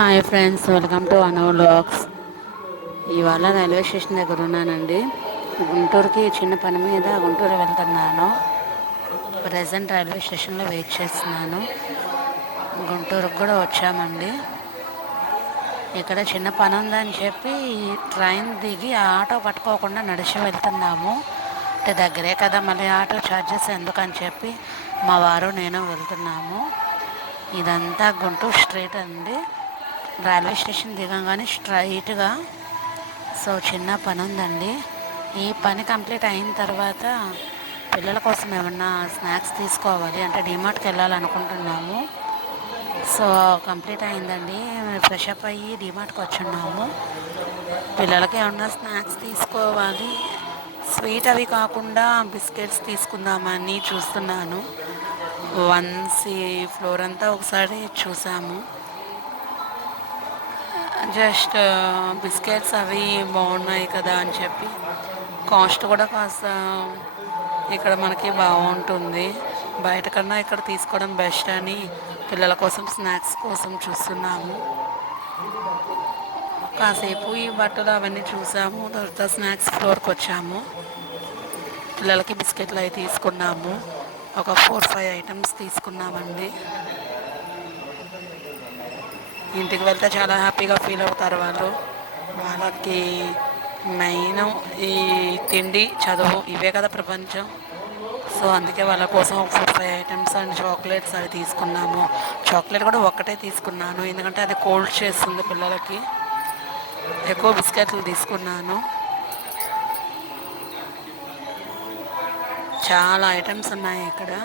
Hi friends welcome to అనో blogs ఇవాళ railway station దగ్గర ఉన్నానండి. గుంటూరుకి చిన్న పని మీద గుంటూరు వెళ్తున్నాను. ప్రజెంట్ రైల్వే స్టేషన్లో వెయిట్ చేస్తున్నాను. గుంటూరుకు కూడా వచ్చామండి. ఇక్కడ చిన్న పని ఉందని చెప్పి ట్రైన్ దిగి ఆటో పట్టుకోకుండా నడిచి వెళ్తున్నాము. అంటే దగ్గరే కదా మళ్ళీ ఆటో ఛార్జెస్ ఎందుకని చెప్పి మా వారు నేను వెళ్తున్నాము. ఇదంతా గుంటూరు స్ట్రీట్ అండి. రైల్వే స్టేషన్ దిగంగానే స్ట్రైట్గా. సో చిన్న పని ఉందండి ఈ పని కంప్లీట్ అయిన తర్వాత పిల్లల కోసం ఏమన్నా స్నాక్స్ తీసుకోవాలి అంటే డిమార్ట్కి వెళ్ళాలనుకుంటున్నాము. సో కంప్లీట్ అయిందండి. ఫ్రెష్ అప్ అయ్యి డిమార్ట్కి వచ్చున్నాము. పిల్లలకి ఏమన్నా స్నాక్స్ తీసుకోవాలి. స్వీట్ అవి కాకుండా బిస్కెట్స్ తీసుకుందామని చూస్తున్నాను. వన్స్ ఈ ఫ్లోర్ అంతా ఒకసారి చూసాము. జస్ట్ బిస్కెట్స్ అవి బాగున్నాయి కదా అని చెప్పి. కాస్ట్ కూడా కాస్త ఇక్కడ మనకి బాగుంటుంది. బయట కన్నా ఇక్కడ తీసుకోవడం బెస్ట్ అని పిల్లల కోసం స్నాక్స్ కోసం చూస్తున్నాము. కాసేపు ఈ బట్టలు అవన్నీ చూసాము. తర్వాత స్నాక్స్ ఫ్లోర్కి వచ్చాము. పిల్లలకి బిస్కెట్లు అవి తీసుకున్నాము. ఒక ఫోర్ ఫైవ్ ఐటమ్స్ తీసుకున్నామండి. ఇంటికి వెళ్తే చాలా హ్యాపీగా ఫీల్ అవుతారు వాళ్ళు. వాళ్ళకి మెయిన్ ఈ తిండి చదువు ఇవే కదా ప్రపంచం. సో అందుకే వాళ్ళ కోసం ఒక four five items and chocolates అవి తీసుకున్నాము. చాక్లెట్ కూడా ఒక్కటే తీసుకున్నాను. ఎందుకంటే అది కోల్డ్ చేస్తుంది పిల్లలకి. ఎక్కువ బిస్కెట్లు తీసుకున్నాను. చాలా ఐటమ్స్ ఉన్నాయి ఇక్కడ.